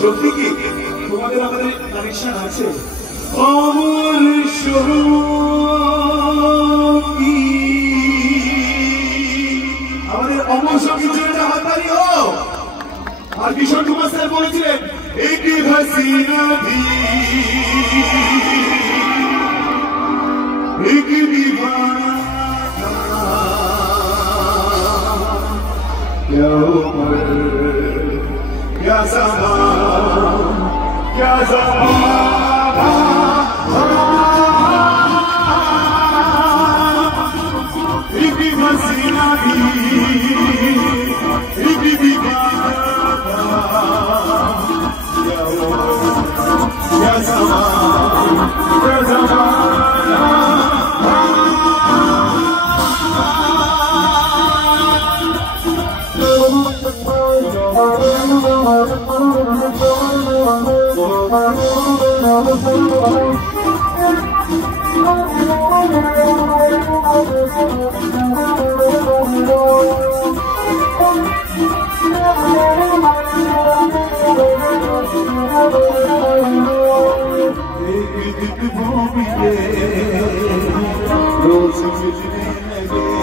সত্যি কি তোমাদের আমাদের কানেকশন আছে? অমর সঙ্গী, আমাদের অমর সঙ্গীর জন্য হাততালি হোক। আর কিশোর কুমার স্যার বলেছিলেন এক হাসিনা ভি এক दीवाना क्या उम्र क्या ज़मान क्या ज़माना एक हसीना भी एक दीवाना क्या उम्र क्या ज़मान क्या ज़माना रोज मिलने लगे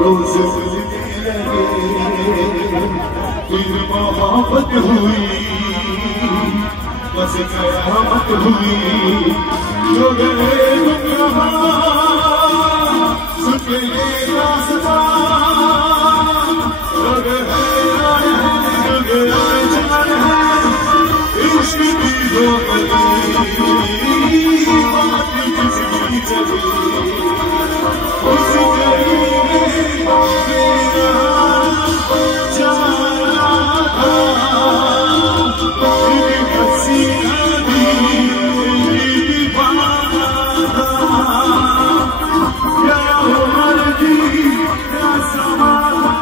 रोज मिलने लगे फिर मोहब्बत हुई बस कयामत हुई जो गए सुन के रास्ता इश्क की दो बात जिसकी चली उस जाना था एक हसीना भी दीवाना था क्या उम्र थी क्या ज़माना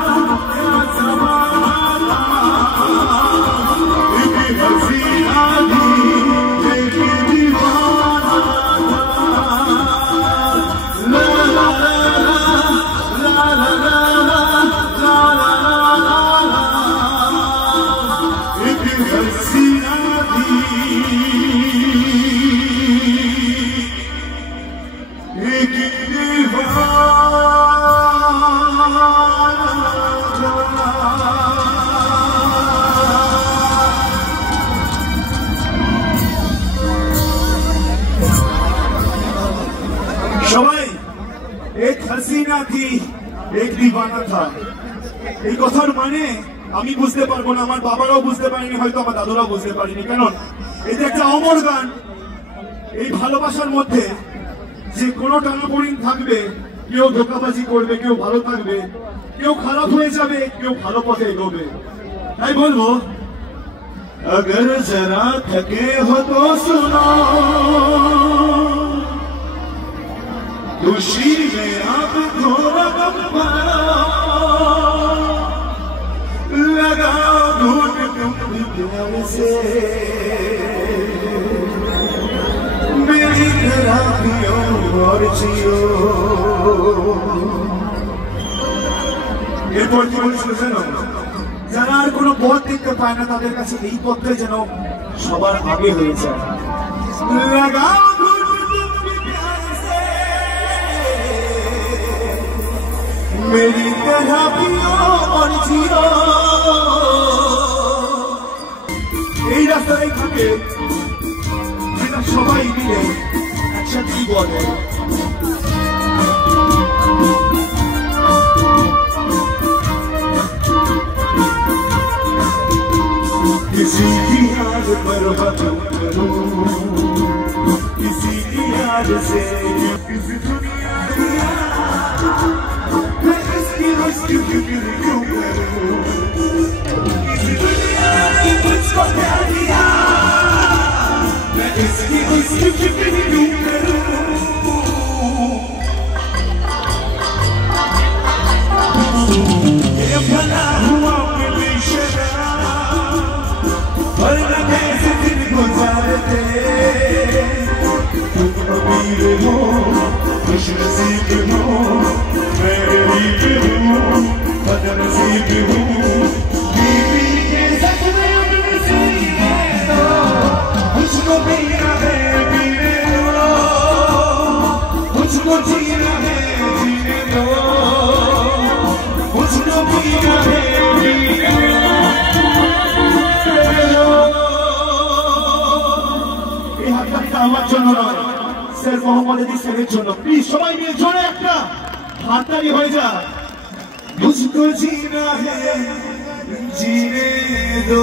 क्या ज़माना एक हसीना भी एक दीवाना था ला ला ला ला ला ला ला ला ला एक हसीना भी एक दीवाना সবাই এক হাসিনা থি এক দিওয়ানা থা এই কথার মানে আমি বুঝতে পারবো না, আমার বাবারাও বুঝতে পারেনি, হয়তো আমার দাদুরাও বুঝতে পারেনি। কারণ এটা একটা অমর গান। এই ভালোবাসার মধ্যে যে কোনো টানাপোড়েন থাকবে, কেউ ধোঁকাবাজি করবে, কেউ ভালো থাকবে, কেউ খারাপ হয়ে যাবে, কেউ ভালো পথে এগোবে। তাই বলবো अगर जरा थके हो तो सुनो खुशी में आप थोड़ा गम लगाओ घूट तुम भी प्यार से मेरी तरह पियो और जियो। এরপর কি বলছিল জানো? যারা আর কোনো পথ দেখতে পায় না তাদের কাছে এই পথটা যেন সবার আগে হয়ে যায়। লাগাও मेरी तरह पियो और जियो। এই রাস্তায় থাকে যেটা সবাই মিলে একসাথেই বলে। किसी की याद पर बदल करूं, किसी की याद से इस दुनिया मैं इसकी उसकी फिक्र क्यों करूं, इस दुनिया ने मुझको क्या दिया मैं इसकी उसकी फिक्र क्यों करूं। नसीब हूँ मैं गरीब हूँ बदनसीब हूँ बीवी के साथ में नसीब दो मुझको पीना है पीने दो मुझको जीना है जीने दो मुझको पीना है पीने दो এই হাততালিটা আমার জন্য নয় স্যার মোহাম্মদ আলী স্যারের জন্য প্লিজ সবাই মিলে জোরে একটা হাততালি হয়ে যায় मुझको जीना है जीने दो